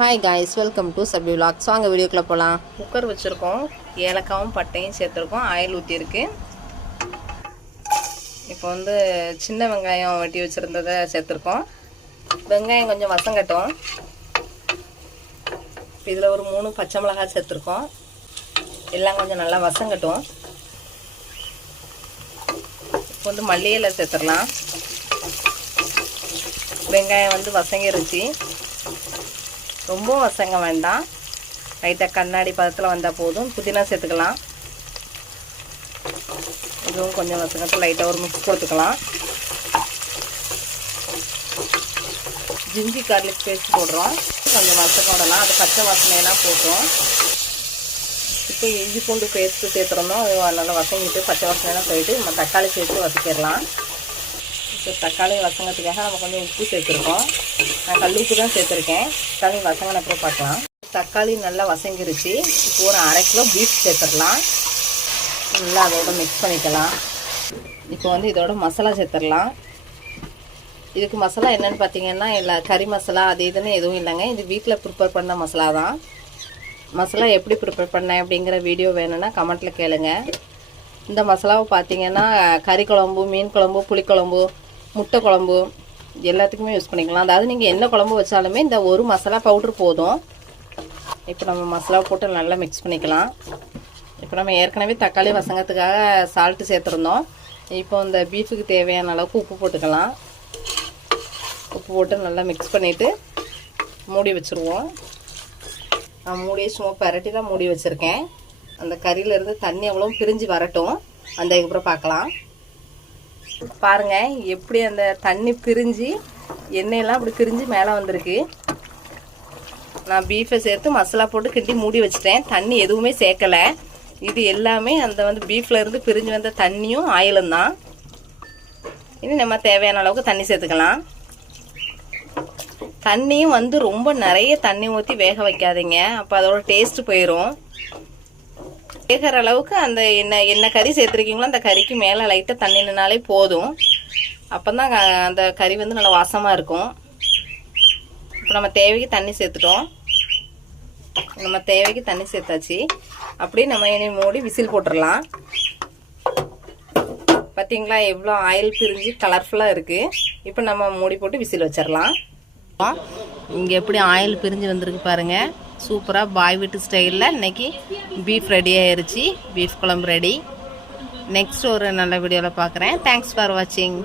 Hi guys welcome to Sabi vlogs அங்கே வீடியோக்குள்ளே போகலாம் குக்கர் வச்சுருக்கோம். ஏலக்காவும் பட்டையும் சேர்த்துருக்கோம். ஆயில் ஊற்றியிருக்கு இப்போ வந்து சின்ன வெங்காயம் வெட்டி வச்சுருந்ததை சேர்த்துருக்கோம். வெங்காயம் கொஞ்சம் வசம் கட்டும் இதில் ஒரு மூணு பச்சை மிளகாய் சேர்த்துருக்கோம். எல்லாம் கொஞ்சம் நல்லா வசம் கட்டும் இப்போ வந்து மல்லியில் இலை சேர்த்துடலாம் வெங்காயம் வந்து வசங்கிருச்சு ரொம்ப வசங்க வேண்டாம். லைட்டாக கண்ணாடி பதத்தில் வந்தால் போதும். புதினா சேர்த்துக்கலாம். இதுவும் கொஞ்சம் வசங்கத்தில் லைட்டாக ஒரு மிக்ஸ் கொடுத்துக்கலாம் ஜிஞ்சி கார்லிக் பேஸ்ட் போடுறோம். கொஞ்சம் வசக்கம் விடலாம் அது பச்சை வாசனையெல்லாம் போட்டோம் இப்போ இஞ்சி பூண்டு பேஸ்ட்டு சேர்த்துருந்தோம் அது நல்லா வசங்கிட்டு பச்சை வாசனையெல்லாம் போயிட்டு நம்ம தக்காளி சேர்த்து வசக்கிடலாம் ஸோ தக்காளி வசங்கிறதுக்காக நம்ம கொஞ்சம் உப்பு சேர்த்துருக்கோம். நான் கல் உப்பு தான் சேர்த்துருக்கேன். தக்காளி வசங்கின அப்புறம் பார்க்கலாம். தக்காளி நல்லா வசங்கிருச்சு. இப்போ ஒரு அரை கிலோ பீஃப் சேர்த்துடலாம். நல்லா அதோட மிக்ஸ் பண்ணிக்கலாம். இப்போ வந்து இதோட மசாலா சேர்த்துடலாம். இதுக்கு மசாலா என்னென்னு பார்த்தீங்கன்னா எல்லா கறி மசாலா அது இதுன்னு எதுவும் இல்லைங்க. இது வீட்டில் ப்ரிப்பேர் பண்ண மசாலா தான். மசாலா எப்படி ப்ரிப்பேர் பண்ணேன் அப்படிங்கிற வீடியோ வேணும்னா கமெண்ட்டில் கேளுங்க. இந்த மசாலாவை பார்த்தீங்கன்னா கறி குழம்பு மீன் குழம்பு புளிக்குழம்பு முட்டை குழம்பு எல்லாத்துக்குமே யூஸ் பண்ணிக்கலாம். அதாவது நீங்கள் என்ன குழம்பு வச்சாலுமே இந்த ஒரு மசாலா பவுட்ரு போதும். இப்போ நம்ம மசாலா போட்டு நல்லா மிக்ஸ் பண்ணிக்கலாம். இப்போ நம்ம ஏற்கனவே தக்காளி வசங்கத்துக்காக சால்ட்டு சேர்த்துருந்தோம். இப்போ இந்த பீஃபுக்கு தேவையான அளவுக்கு உப்பு போட்டுக்கலாம். உப்பு போட்டு நல்லா மிக்ஸ் பண்ணிவிட்டு மூடி வச்சுருவோம். நான் மூடியே சும்மா பரட்டி தான் மூடி வச்சுருக்கேன். அந்த கறியிலேருந்து தண்ணி அவ்வளோ பிரிஞ்சு வரட்டும். அந்த அதுக்கப்புறம் பார்க்கலாம். பாருங்க எப்படி அந்த தண்ணி பிரிஞ்சு எண்ணெயெல்லாம் அப்படி பிரிஞ்சு மேலே வந்திருக்கு. நான் பீஃபை சேர்த்து மசாலா போட்டு கிண்டி மூடி வச்சிட்டேன். தண்ணி எதுவுமே சேர்க்கலை. இது எல்லாமே அந்த வந்து பீஃப்ல இருந்து பிரிஞ்சு வந்த தண்ணியும் ஆயிலும் தான். இனி நம்ம தேவையான அளவுக்கு தண்ணி சேர்த்துக்கலாம். தண்ணியும் வந்து ரொம்ப நிறைய தண்ணி ஊற்றி வேக வைக்காதீங்க. அப்போ அதோட டேஸ்ட்டு போயிடும் வேகிற அளவுக்கு அந்த என்ன என்ன கறி சேர்த்துருக்கீங்களோ அந்த கறிக்கு மேலே லைட்டாக தண்ணி நின்னாலே போதும். அப்போ தான் அந்த கறி வந்து நல்லா வாசமாக இருக்கும். இப்போ நம்ம தேவைக்கு தண்ணி சேர்த்துட்டோம். நம்ம தேவைக்கு தண்ணி சேர்த்தாச்சு. அப்படியே நம்ம இனி மூடி விசில் போட்டுடலாம் பார்த்தீங்களா எவ்வளோ ஆயில் பிரிஞ்சு கலர்ஃபுல்லாக இருக்குது இப்போ நம்ம மூடி போட்டு விசில் வச்சிடலாம் இங்கே எப்படி ஆயில் பிரிஞ்சு வந்திருக்கு பாருங்கள் சூப்பராக பாய் வீட்டு ஸ்டைலில் இன்றைக்கி பீஃப் ரெடி ஆயிடுச்சு பீஃப் குழம்பு ரெடி நெக்ஸ்ட் ஒரு நல்ல வீடியோவில் பார்க்குறேன் தேங்க்ஸ் ஃபார் வாட்சிங்